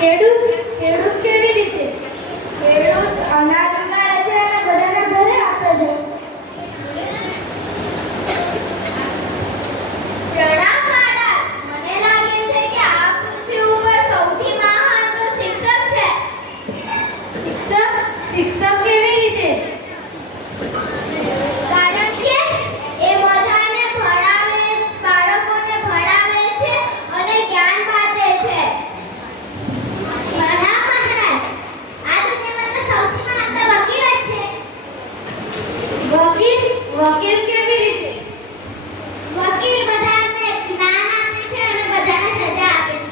ખેડૂત કેવી રીતે? ખેડૂત અનાજ ઉગાડે છે અને બધાના ઘરે આપે છે. પ્રણામ મહારાજ, મને લાગે છે કે આ પૃથ્વી ઉપર સૌથી મહાન તો શિક્ષક છે. શિક્ષક કેવી રીતે? કારણ કે એ બધાને ભણાવે, બાળકોને ભણાવે છે અને જ્ઞાન આપે છે. પ્રણામ મહારાજ, આ દુનિયામાં તો સૌથી મહાન તો વકીલ જ છે. વકીલ કેવી રીતે? વકીલ બધાને જ્ઞાન આપે છે અને બધાને સજા આપે છે.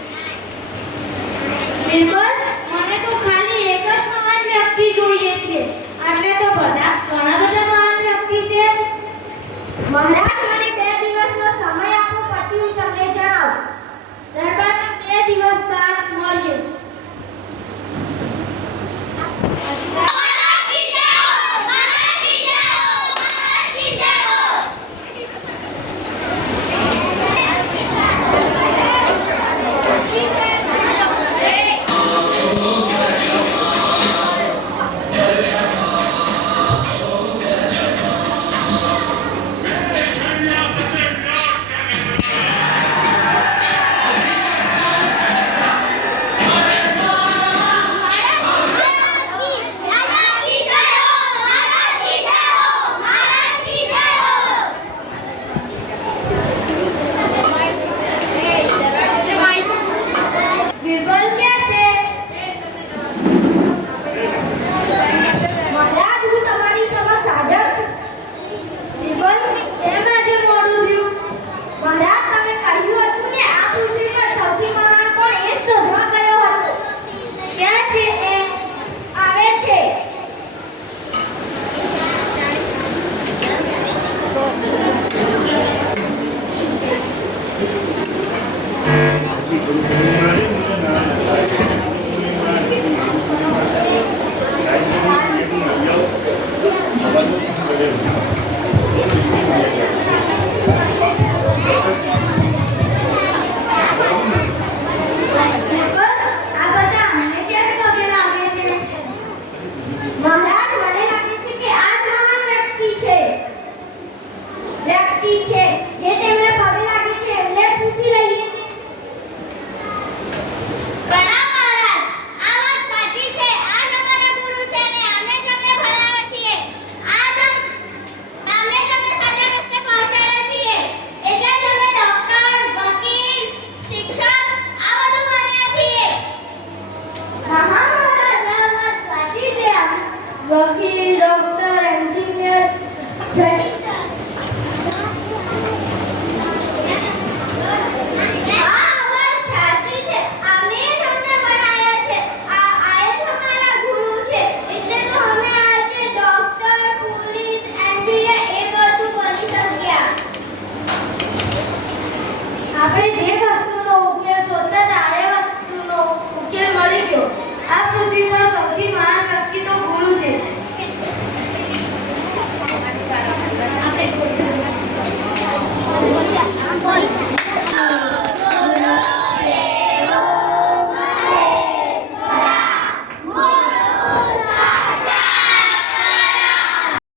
બિલકુલ, મને તો ખાલી એક જ મહાન વ્યક્તિ જોઈએ છે. આટલે તો ઘણા બધા મહાન વ્યક્તિ છે. મહારાજ, મને 2 દિવસનો સમય આપો, પછી હું તમને જણાવું. દરબારમાં 2 દિવસ બાદ મળીએ. વકીલ, ડોક્ટર, એન્જિનિયર, આપણે જે વસ્તુનો ઉપયોગ શોધતા